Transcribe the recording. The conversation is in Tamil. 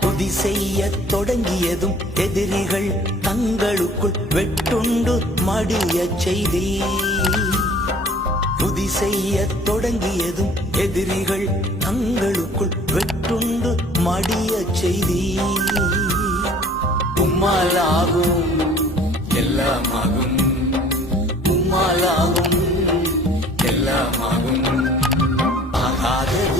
துதி செய்ய தொடங்கியதும் எதிரிகள் தங்களுக்குள் வெட்டுண்டு மடியச் செய்தீ. துதி செய்ய தொடங்கியதும் எதிரிகள் தங்களுக்குள் வெட்டுண்டு மடியச் செய்தீ. உம்மாலாகும் எல்லாமாகும், உம்மாலாகும் எல்லாமாகும். ஆகாதது